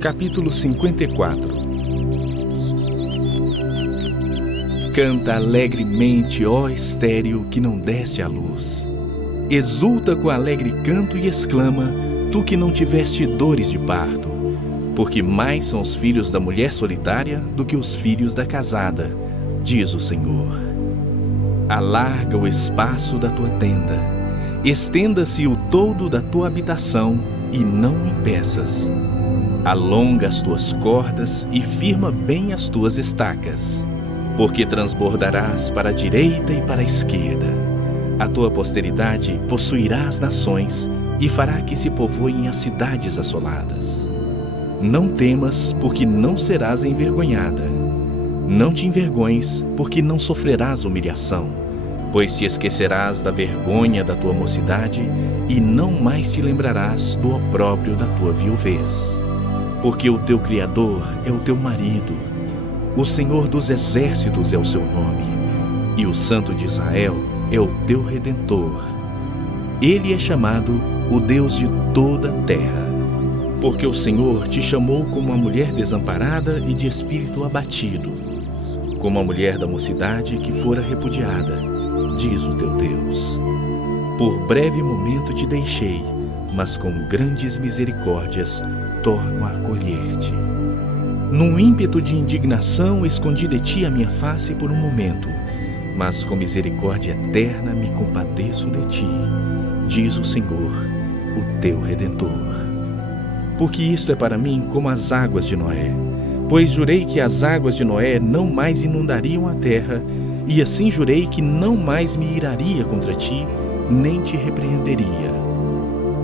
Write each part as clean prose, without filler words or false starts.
Capítulo 54. Canta alegremente, ó estéril que não deste à luz. Exulta com alegre canto e exclama, tu que não tiveste dores de parto. Porque mais são os filhos da mulher solitária do que os filhos da casada, diz o Senhor. Alarga o espaço da tua tenda, estenda-se o todo da tua habitação e não impeças. Alonga as tuas cordas e firma bem as tuas estacas, porque transbordarás para a direita e para a esquerda. A tua posteridade possuirá as nações e fará que se povoem as cidades assoladas. Não temas, porque não serás envergonhada. Não te envergonhes, porque não sofrerás humilhação, pois te esquecerás da vergonha da tua mocidade e não mais te lembrarás do opróbrio da tua viuvez. Porque o teu Criador é o teu marido, o Senhor dos exércitos é o seu nome, e o Santo de Israel é o teu Redentor. Ele é chamado o Deus de toda a terra. Porque o Senhor te chamou como uma mulher desamparada e de espírito abatido, como a mulher da mocidade que fora repudiada, diz o teu Deus. Por breve momento te deixei, mas com grandes misericórdias torno a acolher-te. Num ímpeto de indignação escondi de ti a minha face por um momento, mas com misericórdia eterna me compadeço de ti, diz o Senhor, o teu Redentor. Porque isto é para mim como as águas de Noé, pois jurei que as águas de Noé não mais inundariam a terra, e assim jurei que não mais me iraria contra ti, nem te repreenderia.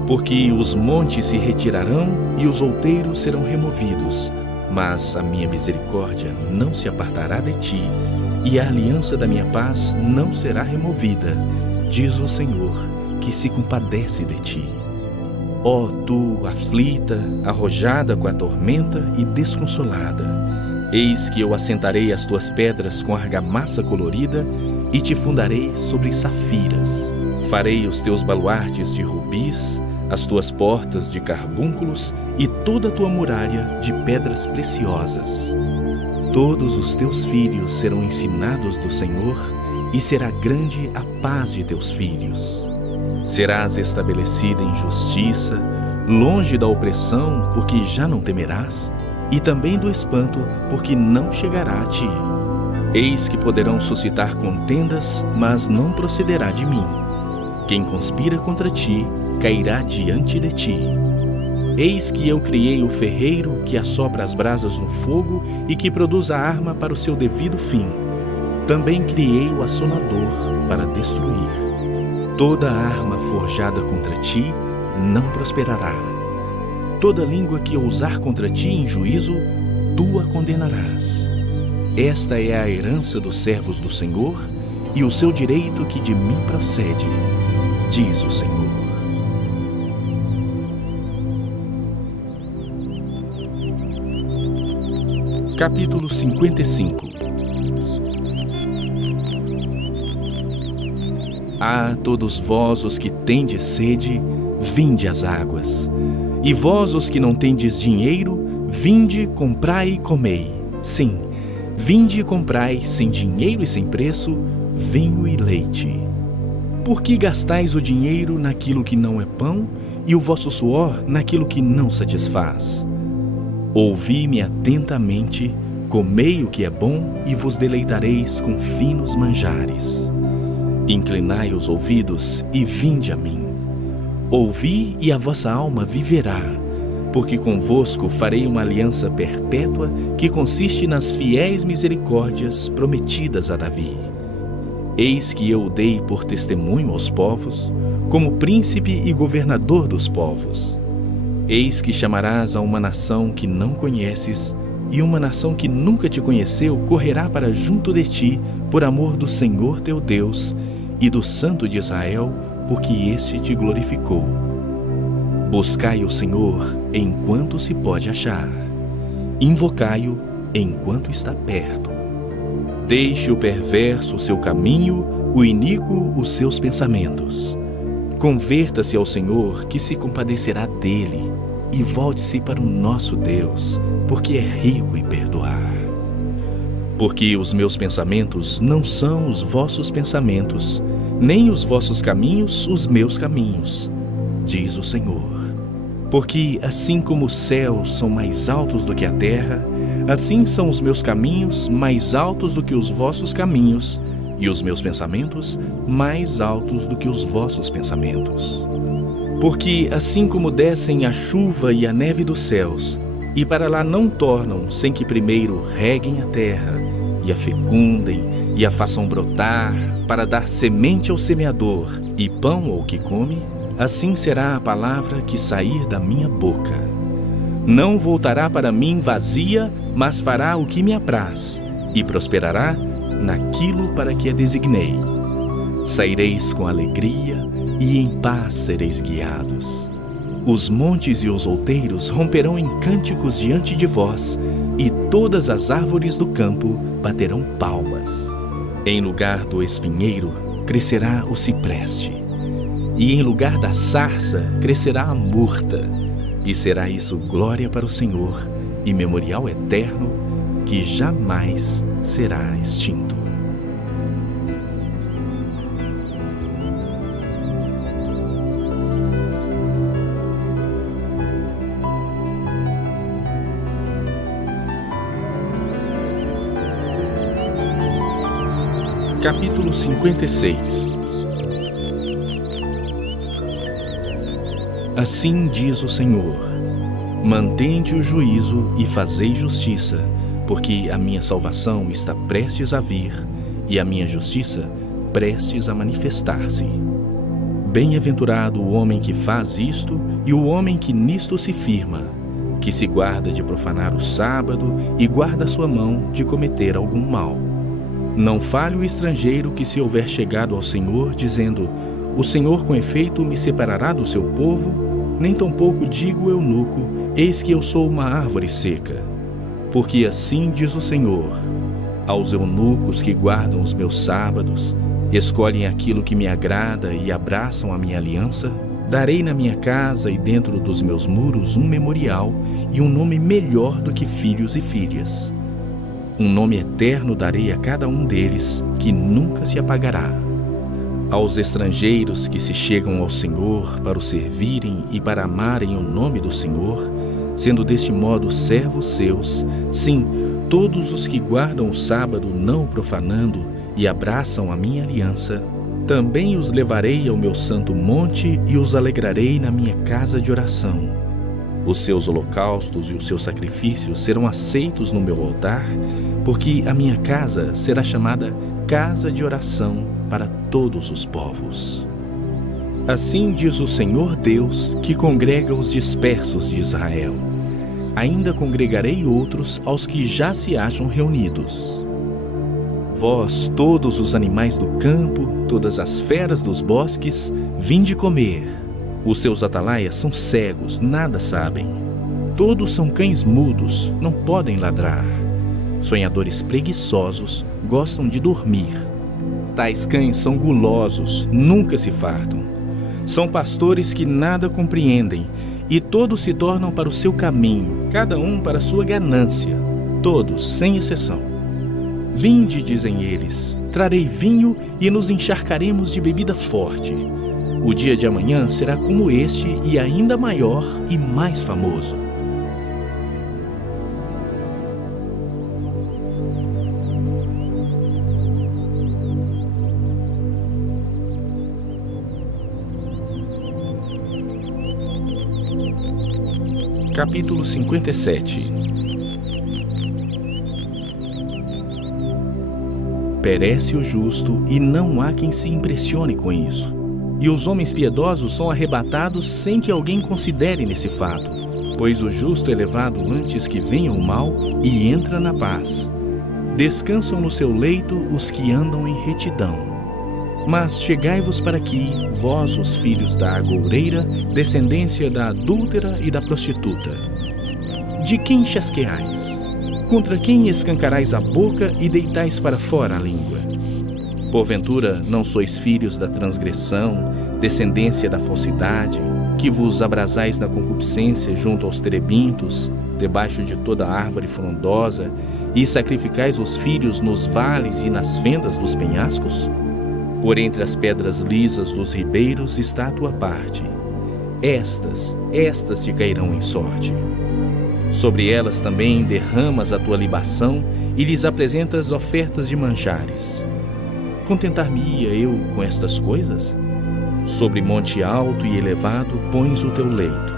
Porque os montes se retirarão e os outeiros serão removidos, mas a minha misericórdia não se apartará de ti, e a aliança da minha paz não será removida, diz o Senhor, que se compadece de ti. Ó tu, aflita, arrojada com a tormenta e desconsolada, eis que eu assentarei as tuas pedras com argamassa colorida e te fundarei sobre safiras. Farei os teus baluartes de rubis, as tuas portas de carbúnculos e toda a tua muralha de pedras preciosas. Todos os teus filhos serão ensinados do Senhor, e será grande a paz de teus filhos. Serás estabelecida em justiça, longe da opressão, porque já não temerás, e também do espanto, porque não chegará a ti. Eis que poderão suscitar contendas, mas não procederá de mim. Quem conspira contra ti, cairá diante de ti. Eis que eu criei o ferreiro que assopra as brasas no fogo e que produz a arma para o seu devido fim. Também criei o assolador para destruir. Toda arma forjada contra ti não prosperará. Toda língua que ousar contra ti em juízo, tu a condenarás. Esta é a herança dos servos do Senhor e o seu direito que de mim procede, diz o Senhor. Capítulo 55. Ah, todos vós os que tendes sede, vinde às águas. E vós os que não tendes dinheiro, vinde, comprai e comei. Sim, vinde e comprai, sem dinheiro e sem preço, vinho e leite. Por que gastais o dinheiro naquilo que não é pão, e o vosso suor naquilo que não satisfaz? Ouvi-me atentamente, comei o que é bom e vos deleitareis com finos manjares. Inclinai os ouvidos e vinde a mim. Ouvi e a vossa alma viverá, porque convosco farei uma aliança perpétua que consiste nas fiéis misericórdias prometidas a Davi. Eis que eu o dei por testemunho aos povos, como príncipe e governador dos povos. Eis que chamarás a uma nação que não conheces, e uma nação que nunca te conheceu correrá para junto de ti, por amor do Senhor teu Deus e do Santo de Israel, porque este te glorificou. Buscai o Senhor enquanto se pode achar. Invocai-o enquanto está perto. Deixe o perverso o seu caminho, o iníquo os seus pensamentos. Converta-se ao Senhor, que se compadecerá dele, e volte-se para o nosso Deus, porque é rico em perdoar. Porque os meus pensamentos não são os vossos pensamentos, nem os vossos caminhos os meus caminhos, diz o Senhor. Porque assim como os céus são mais altos do que a terra, assim são os meus caminhos mais altos do que os vossos caminhos, e os meus pensamentos mais altos do que os vossos pensamentos. Porque assim como descem a chuva e a neve dos céus, e para lá não tornam sem que primeiro reguem a terra, e a fecundem, e a façam brotar, para dar semente ao semeador e pão ao que come, assim será a palavra que sair da minha boca. Não voltará para mim vazia, mas fará o que me apraz, e prosperará naquilo para que a designei. Saireis com alegria, e em paz sereis guiados. Os montes e os outeiros romperão em cânticos diante de vós, e todas as árvores do campo baterão palmas. Em lugar do espinheiro crescerá o cipreste, e em lugar da sarça crescerá a murta, e será isso glória para o Senhor e memorial eterno que jamais será extinto. Capítulo 56. Assim diz o Senhor: mantende o juízo e fazei justiça, porque a minha salvação está prestes a vir, e a minha justiça prestes a manifestar-se. Bem-aventurado o homem que faz isto, e o homem que nisto se firma, que se guarda de profanar o sábado, e guarda sua mão de cometer algum mal. Não fale o estrangeiro que se houver chegado ao Senhor, dizendo: o Senhor com efeito me separará do seu povo, nem tampouco diga o eunuco: eis que eu sou uma árvore seca. Porque assim diz o Senhor: aos eunucos que guardam os meus sábados, escolhem aquilo que me agrada e abraçam a minha aliança, darei na minha casa e dentro dos meus muros um memorial e um nome melhor do que filhos e filhas. Um nome eterno darei a cada um deles, que nunca se apagará. Aos estrangeiros que se chegam ao Senhor para o servirem e para amarem o nome do Senhor, sendo deste modo servos seus, sim, todos os que guardam o sábado não o profanando e abraçam a minha aliança, também os levarei ao meu santo monte e os alegrarei na minha casa de oração. Os seus holocaustos e os seus sacrifícios serão aceitos no meu altar, porque a minha casa será chamada casa de oração para todos os povos. Assim diz o Senhor Deus, que congrega os dispersos de Israel. Ainda congregarei outros aos que já se acham reunidos. Vós, todos os animais do campo, todas as feras dos bosques, vinde comer. Os seus atalaias são cegos, nada sabem. Todos são cães mudos, não podem ladrar. Sonhadores preguiçosos gostam de dormir. Tais cães são gulosos, nunca se fartam. São pastores que nada compreendem, e todos se tornam para o seu caminho, cada um para a sua ganância, todos, sem exceção. Vinde, dizem eles, trarei vinho e nos encharcaremos de bebida forte. O dia de amanhã será como este e ainda maior e mais famoso. Capítulo 57. Perece o justo e não há quem se impressione com isso. E os homens piedosos são arrebatados sem que alguém considere nesse fato, pois o justo é levado antes que venha o mal e entra na paz. Descansam no seu leito os que andam em retidão. Mas chegai-vos para aqui, vós os filhos da agoureira, descendência da adúltera e da prostituta. De quem chasqueais? Contra quem escancarais a boca e deitais para fora a língua? Porventura não sois filhos da transgressão, descendência da falsidade, que vos abrasais na concupiscência junto aos terebintos, debaixo de toda árvore frondosa, e sacrificais os filhos nos vales e nas fendas dos penhascos? Por entre as pedras lisas dos ribeiros está a tua parte. Estas te cairão em sorte. Sobre elas também derramas a tua libação e lhes apresentas ofertas de manjares. Contentar-me-ia eu com estas coisas? Sobre monte alto e elevado pões o teu leito.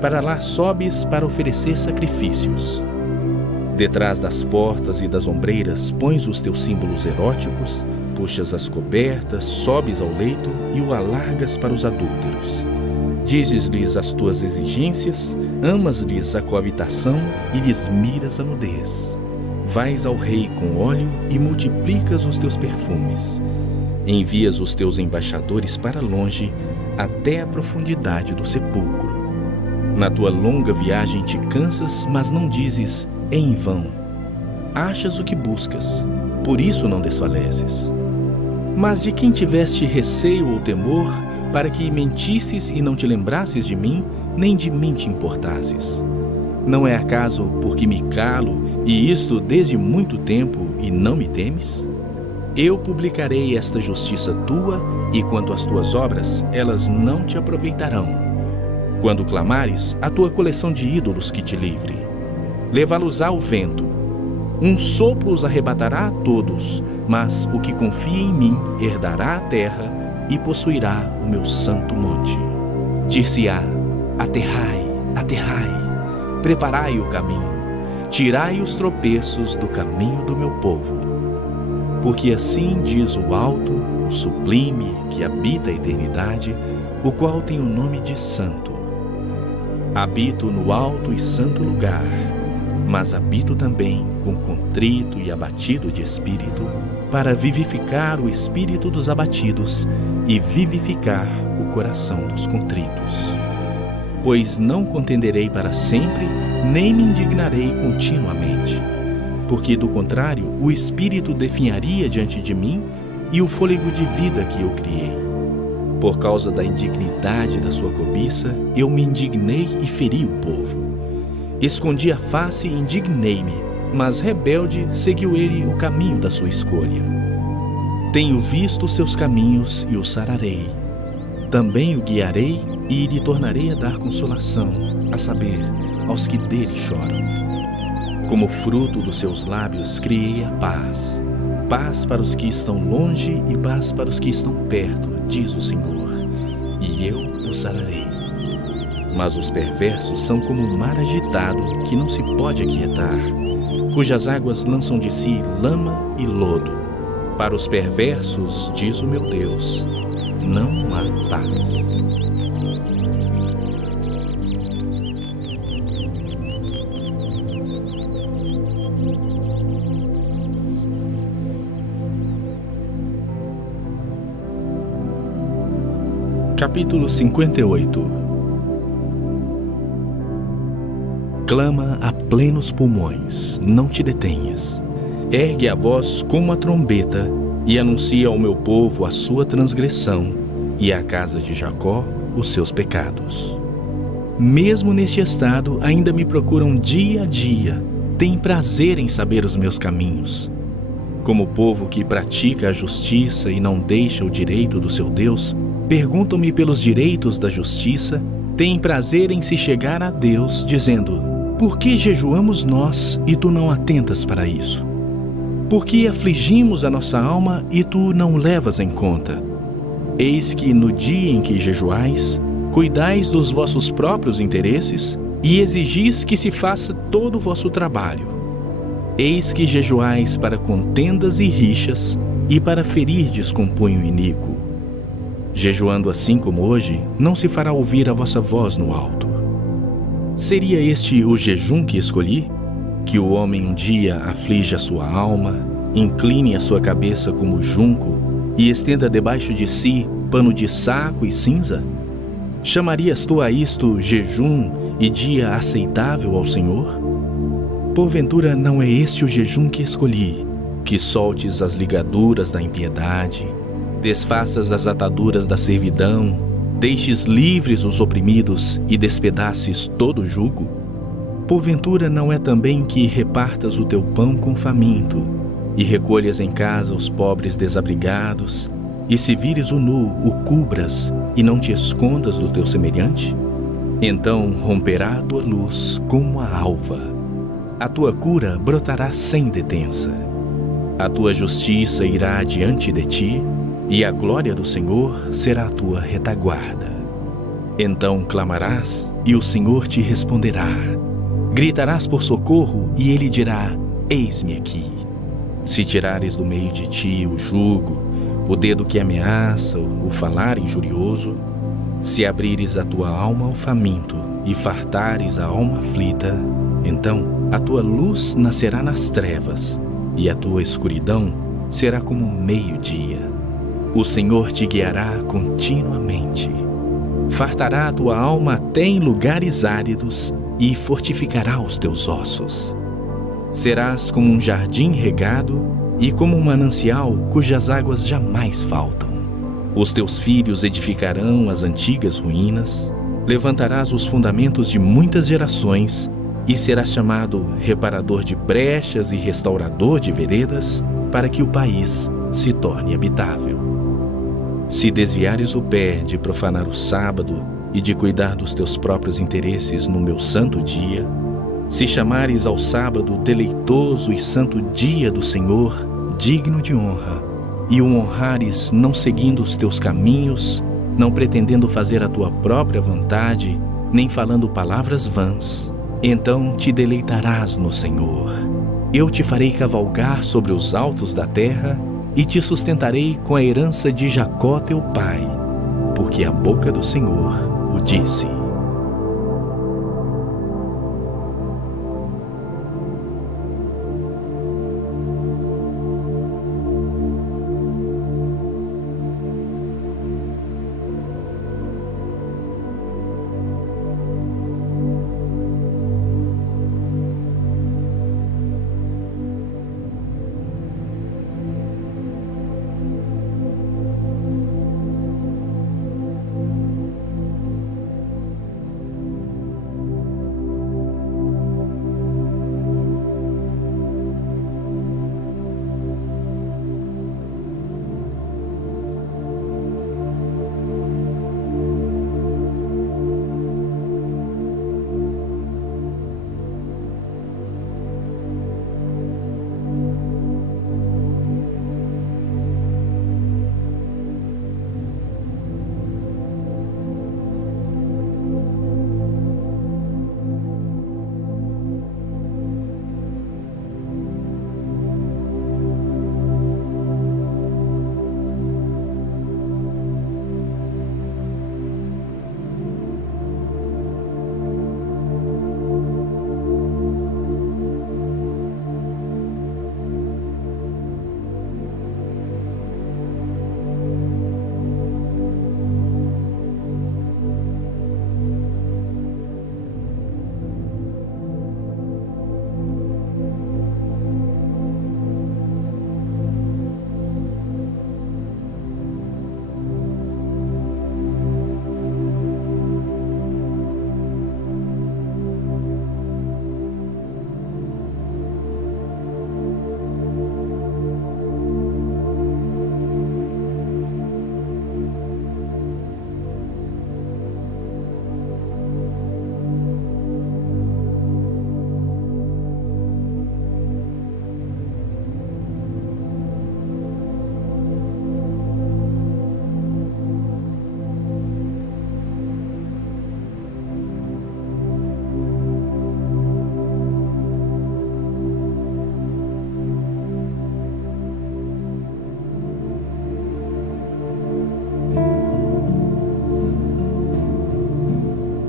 Para lá sobes para oferecer sacrifícios. Detrás das portas e das ombreiras pões os teus símbolos eróticos, puxas as cobertas, sobes ao leito e o alargas para os adúlteros. Dizes-lhes as tuas exigências, amas-lhes a coabitação e lhes miras a nudez. Vais ao rei com óleo e multiplicas os teus perfumes. Envias os teus embaixadores para longe, até a profundidade do sepulcro. Na tua longa viagem te cansas, mas não dizes, é em vão. Achas o que buscas, por isso não desfaleces. Mas de quem tiveste receio ou temor, para que mentisses e não te lembrasses de mim, nem de mim te importasses? Não é acaso porque me calo, e isto desde muito tempo, e não me temes? Eu publicarei esta justiça tua, e quanto às tuas obras, elas não te aproveitarão. Quando clamares, a tua coleção de ídolos que te livre. Levá-los-á o vento. Um sopro os arrebatará a todos, mas o que confia em mim herdará a terra e possuirá o meu santo monte. Dir-se-á, aterrai, aterrai, preparai o caminho, tirai os tropeços do caminho do meu povo. Porque assim diz o alto, o sublime, que habita a eternidade, o qual tem o nome de santo. Habito no alto e santo lugar, mas habito também com contrito e abatido de espírito, para vivificar o espírito dos abatidos e vivificar o coração dos contritos. Pois não contenderei para sempre, nem me indignarei continuamente. Porque, do contrário, o espírito definharia diante de mim e o fôlego de vida que eu criei. Por causa da indignidade da sua cobiça, eu me indignei e feri o povo. Escondi a face e indignei-me, mas rebelde seguiu ele o caminho da sua escolha. Tenho visto os seus caminhos e o sararei. Também o guiarei e lhe tornarei a dar consolação, a saber, aos que dele choram. Como fruto dos seus lábios criei a paz. Paz para os que estão longe e paz para os que estão perto, diz o Senhor. E eu o sararei. Mas os perversos são como um mar agitado que não se pode aquietar, cujas águas lançam de si lama e lodo. Para os perversos, diz o meu Deus, não há paz. Capítulo 58. Clama a plenos pulmões, não te detenhas. Ergue a voz como a trombeta e anuncia ao meu povo a sua transgressão e à casa de Jacó os seus pecados. Mesmo neste estado, ainda me procuram dia a dia, têm prazer em saber os meus caminhos. Como o povo que pratica a justiça e não deixa o direito do seu Deus, perguntam-me pelos direitos da justiça, têm prazer em se chegar a Deus, dizendo: por que jejuamos nós e tu não atentas para isso? Por que afligimos a nossa alma e tu não levas em conta? Eis que no dia em que jejuais, cuidais dos vossos próprios interesses e exigis que se faça todo o vosso trabalho. Eis que jejuais para contendas e rixas e para ferirdes com punho iníquo. Jejuando assim como hoje, não se fará ouvir a vossa voz no alto. Seria este o jejum que escolhi? Que o homem um dia aflige a sua alma, incline a sua cabeça como junco e estenda debaixo de si pano de saco e cinza? Chamarias tu a isto jejum e dia aceitável ao Senhor? Porventura não é este o jejum que escolhi, que soltes as ligaduras da impiedade, desfaças as ataduras da servidão, Deixes livres os oprimidos e despedaces todo o jugo? Porventura não é também que repartas o teu pão com o faminto, e recolhas em casa os pobres desabrigados, e se vires o nu, o cubras, e não te escondas do teu semelhante? Então romperá a tua luz como a alva, a tua cura brotará sem detença. A tua justiça irá adiante de ti, e a glória do Senhor será a tua retaguarda. Então clamarás, e o Senhor te responderá. Gritarás por socorro, e ele dirá: eis-me aqui. Se tirares do meio de ti o jugo, o dedo que ameaça, o falar injurioso, se abrires a tua alma ao faminto e fartares a alma aflita, então a tua luz nascerá nas trevas, e a tua escuridão será como meio-dia. O Senhor te guiará continuamente. Fartará a tua alma até em lugares áridos e fortificará os teus ossos. Serás como um jardim regado e como um manancial cujas águas jamais faltam. Os teus filhos edificarão as antigas ruínas, levantarás os fundamentos de muitas gerações e serás chamado reparador de brechas e restaurador de veredas, para que o país se torne habitável. Se desviares o pé de profanar o sábado e de cuidar dos teus próprios interesses no meu santo dia, se chamares ao sábado deleitoso e santo dia do Senhor, digno de honra, e o honrares não seguindo os teus caminhos, não pretendendo fazer a tua própria vontade, nem falando palavras vãs, então te deleitarás no Senhor. Eu te farei cavalgar sobre os altos da terra e te sustentarei com a herança de Jacó teu pai, porque a boca do Senhor o disse.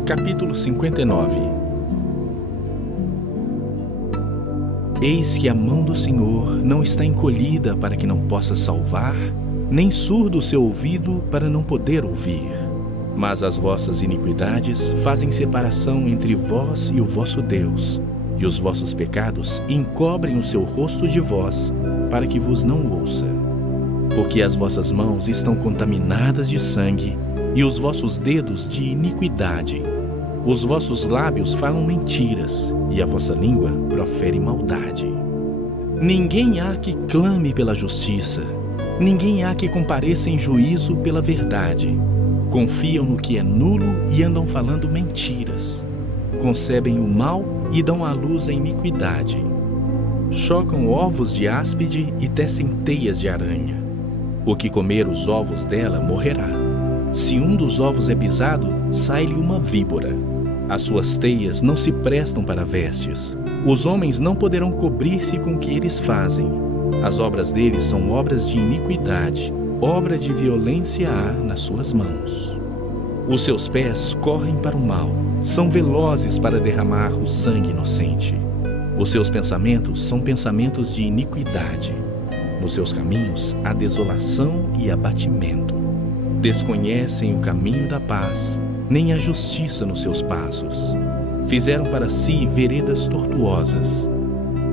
Capítulo 59. Eis que a mão do Senhor não está encolhida para que não possa salvar, nem surdo o seu ouvido para não poder ouvir. Mas as vossas iniquidades fazem separação entre vós e o vosso Deus, e os vossos pecados encobrem o seu rosto de vós, para que vos não ouça. Porque as vossas mãos estão contaminadas de sangue, e os vossos dedos de iniquidade. Os vossos lábios falam mentiras, e a vossa língua profere maldade. Ninguém há que clame pela justiça, ninguém há que compareça em juízo pela verdade. Confiam no que é nulo e andam falando mentiras. Concebem o mal e dão à luz a iniquidade. Chocam ovos de áspide e tecem teias de aranha. O que comer os ovos dela morrerá. Se um dos ovos é pisado, sai-lhe uma víbora. As suas teias não se prestam para vestes. Os homens não poderão cobrir-se com o que eles fazem. As obras deles são obras de iniquidade. Obra de violência há nas suas mãos. Os seus pés correm para o mal. São velozes para derramar o sangue inocente. Os seus pensamentos são pensamentos de iniquidade. Nos seus caminhos há desolação e abatimento. Desconhecem o caminho da paz, nem a justiça nos seus passos. Fizeram para si veredas tortuosas.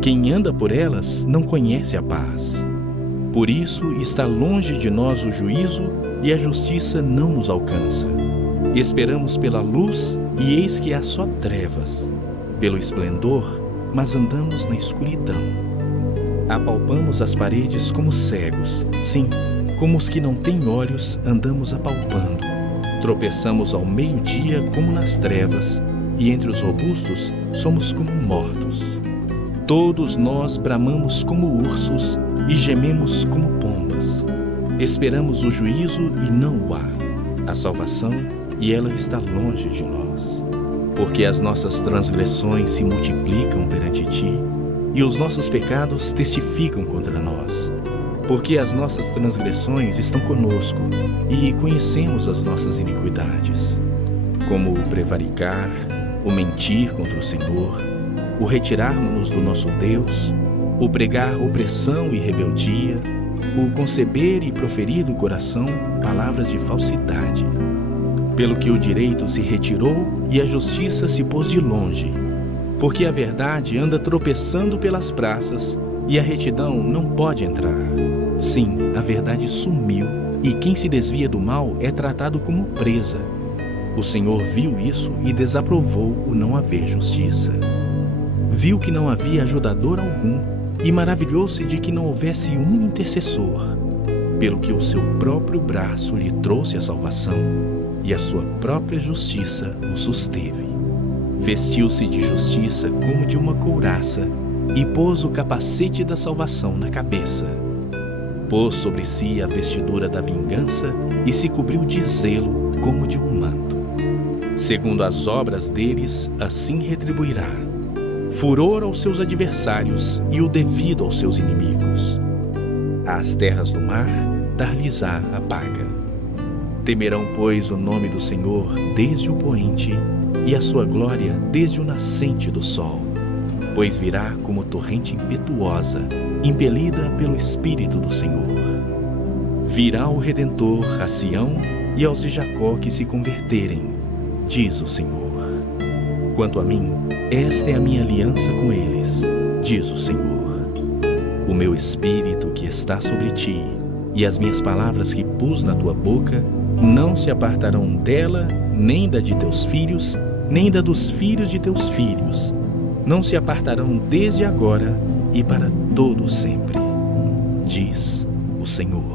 Quem anda por elas não conhece a paz. Por isso está longe de nós o juízo e a justiça não nos alcança. Esperamos pela luz e eis que há só trevas. Pelo esplendor, mas andamos na escuridão. Apalpamos as paredes como cegos, sim, como os que não têm olhos andamos apalpando. Tropeçamos ao meio-dia como nas trevas, e entre os robustos somos como mortos. Todos nós bramamos como ursos e gememos como pombas. Esperamos o juízo e não o há, a salvação, e ela está longe de nós. Porque as nossas transgressões se multiplicam perante ti, e os nossos pecados testificam contra nós. Porque as nossas transgressões estão conosco, e conhecemos as nossas iniquidades. Como o prevaricar, o mentir contra o Senhor, o retirarmos-nos do nosso Deus, o pregar opressão e rebeldia, o conceber e proferir do coração palavras de falsidade. Pelo que o direito se retirou e a justiça se pôs de longe. Porque a verdade anda tropeçando pelas praças e a retidão não pode entrar. Sim, a verdade sumiu e quem se desvia do mal é tratado como presa. O Senhor viu isso e desaprovou o não haver justiça. Viu que não havia ajudador algum e maravilhou-se de que não houvesse um intercessor. Pelo que o seu próprio braço lhe trouxe a salvação e a sua própria justiça o susteve. Vestiu-se de justiça como de uma couraça e pôs o capacete da salvação na cabeça. Pôs sobre si a vestidura da vingança e se cobriu de zelo como de um manto. Segundo as obras deles, assim retribuirá. Furor aos seus adversários e o devido aos seus inimigos. Às terras do mar, dar-lhes-á a paga. Temerão, pois, o nome do Senhor desde o poente e a sua glória desde o nascente do sol. Pois virá como torrente impetuosa, impelida pelo Espírito do Senhor. Virá o Redentor a Sião e aos de Jacó que se converterem, diz o Senhor. Quanto a mim, esta é a minha aliança com eles, diz o Senhor. O meu Espírito que está sobre ti e as minhas palavras que pus na tua boca não se apartarão dela, nem da de teus filhos, nem da dos filhos de teus filhos. Não se apartarão desde agora e para todo sempre, diz o Senhor.